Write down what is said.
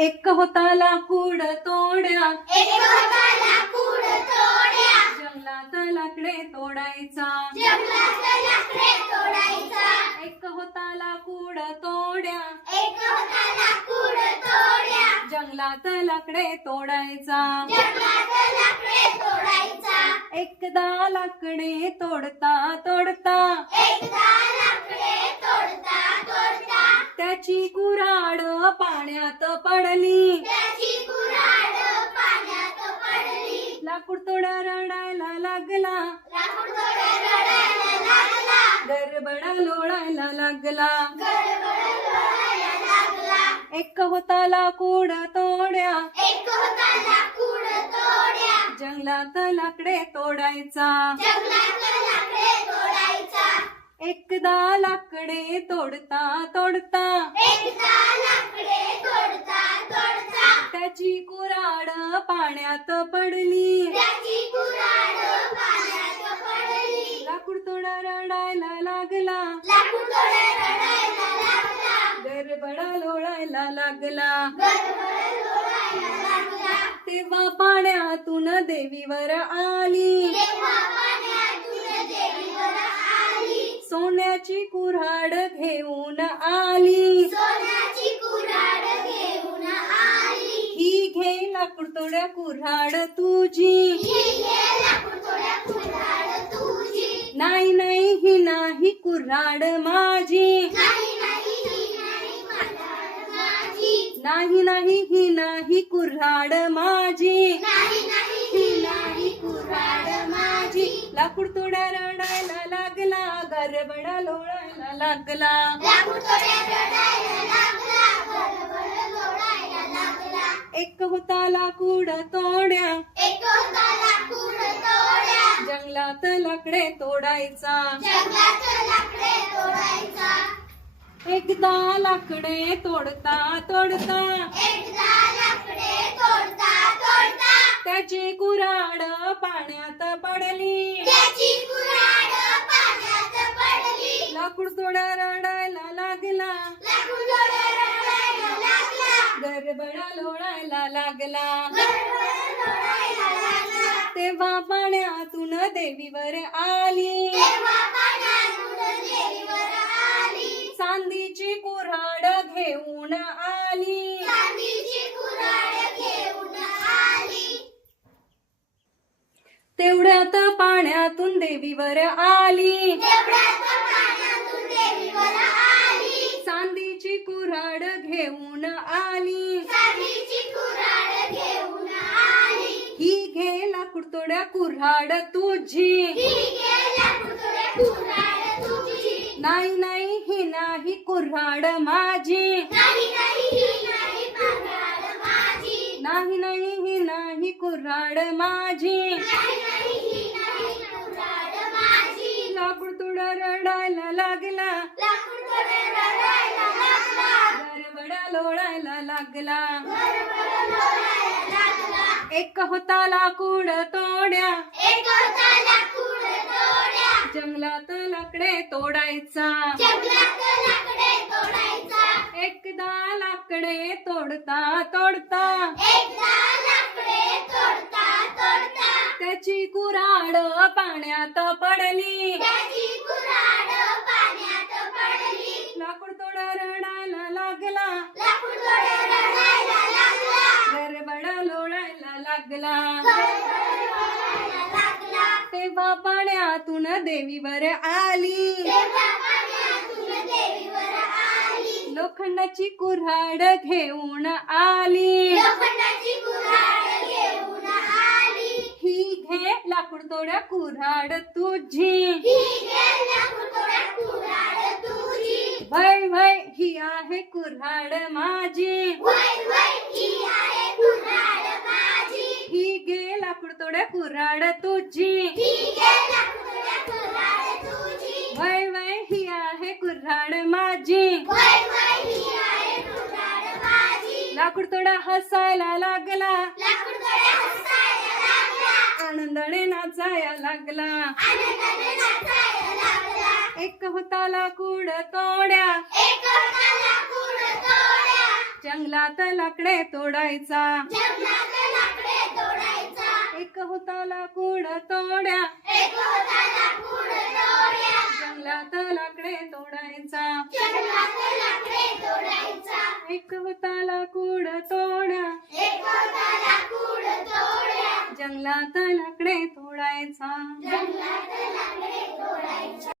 एक होता लाकूड तोड्या, एक होता लाकूड तोड्या, जंगलात लाकडे तोडायचा. जंगलात लाकडे तोडायचा. एक होता लाकूड तोड्या, एक होता लाकूड तोड्या, जंगलात लाकडे तोडायचा. जंगलात लाकडे तोडायचा. एकदा लाकडे तोडता तोडता, एकदा लाकडे तोडता तोडता, त्याची कुऱ्हाड पाण्यात पडली. त्याची कुऱ्हाड पाण्यात पडली. लाकूड तोडा रडायला लागला, लाकूड तोड्या रडायला लागला. गडबडा लोळायला लागला. गडबड लोळायला लागला. एक होता लाकूड तोड्या, एक होता लाकूड तोड्या, जंगलात लाकडे तोडायचा. जंगलात लाकडे तोडायचा. एकदा लाकडे तोडता तोडता, एकदा लाकडे तोडता तोडता, त्याची कुऱ्हाड पाण्यात पडली. त्याची कुऱ्हाड पाण्यात पडली. लाकूड तोडा रडायला लागला, लाकूड तोड्या रडायला लागला. गडबडा लोळायला लागला. गडबड लोळायला लागला. तेव्हा पाण्यातून देवीवर आली, तेव्हा पाण्यातून देवीवर आली. सोन्याची कुऱ्हाड घेऊन आली. सोन्याची कुऱ्हाड घेऊन आली. ही घे लाकूड तोड्या कुऱ्हाड तुझी. ही घे लाकूड तोड्या कुऱ्हाड तुझी. नाही नाही ही नाही कुऱ्हाड माझी. नाही नाही ही नाही कुऱ्हाड माझी. नाही नाही ही नाही कुऱ्हाड माझी. नाही नाही ही नाही कुऱ्हाड माझी. लाकूड तोड्या रडायला लागला, गडबडा लोळायला लागला. लाकूड तोड्या रडायला लागला. गडबड लोळायला लागला. एक होता लाकूड तोड्या, एक होता लाकूड तोड्या, जंगलात लाकडे तोडायचा. जंगलात लाकडे तोडायचा. एकदा लाकडे तोडता तोडता, एकदा लाकडे तोडता तोडता, त्याची कुऱ्हाड पाण्यात पडली. त्याची कुऱ्हाड पाण्यात पडली. लाकूड तोड्या रडायला लागला, लाकूड तोड्या रडायला लागला. गडबडा लोळायला लागला. गडबड लोळायला लागला. तेव्हा पाण्यातून देवीवर आली. तेव्हा पाण्यातून देवीवर आली. चांदीची कुऱ्हाड घेऊन आली. चांदीची कुऱ्हाड घेऊन आली. तेवढ्यात पाण्यातून देवीवर आली. तेवढ्यात पाण्यातून देवीवर आली. चांदीची कुऱ्हाड घेऊन आली. चांदीची कुऱ्हाड घेऊन आली. ही घे लाकूड तोड्या कुऱ्हाड तुझी. ही घे लाकूड तोड्या कुऱ्हाड तुझी. नाही नाही ही नाही कुऱ्हाड माझी. नाही नाही ही नाही कुऱ्हाड माझी. नाही नाही ही नाही कुऱ्हाड माझी. नाही नाही ही नाही कुऱ्हाड माझी. लाकूड तोडा रडायला लागला, लाकूड तोड्या रडायला लागला. गडबडा लोळायला लागला. गडबड लोळायला लागला. एक होता लाकूड तोड्या, एक होता लाकूड तोड्या, जंगलात लाकडे तोडायचा. जंगलात लाकडे तोडायचा. एकदा लाकडे तोडता तोडता, एकदा लाकडे तोडता तोडता, त्याची कुऱ्हाड पाण्यात पडली. त्याची कुऱ्हाड पाण्यात पडली. लाकूड तोडा रडायला लागला, लाकूड तोड्या रडायला लागला. गडबडा लोळायला लागला. गडबड लोळायला लागला. तेव्हा पाण्यातून देवीवर आली. तेव्हा पाण्यातून देवीवर आली. लोखंडाची कुऱ्हाड घेऊन आली. लोखंडाची कुऱ्हाड घेऊन आली. ही घे लाकूड तोड्या कुऱ्हाड तुझी. ही घे लाकूड तोड्या कुऱ्हाड तुझी. वय वय ही आहे कुऱ्हाड माझी. वय वय ही आहे कुऱ्हाड माझी. ही घे लाकूड तोड्या कुऱ्हाड तुझी. ही घे लाकूड तोड्या कुऱ्हाड तुझी. वय वय ही आहे कुऱ्हाड माझी. वय वय ही आहे कुऱ्हाड माझी. लाकूड तोडा हसायला लागला, लाकूड तोड्या हसायला लागला. आनंदाने नाचायला लागला. आनंदाने नाचायला लागला. एक होता लाकूड तोड्या, एक होता लाकूड तोड्या, जंगलात लाकडे तोडायचा जंगलात लाकडे तोडायचा एक होता लाकूड तोड्या एक होता लाकूड तोड्या जंगलात लाकडे तोडायचा जंगलात लाकडे तोडायचा एक होता लाकूड तोड्या एक होता लाकूड तोड्या जंगलात लाकडे तोडायचा जंगलात लाकडे तोडायचा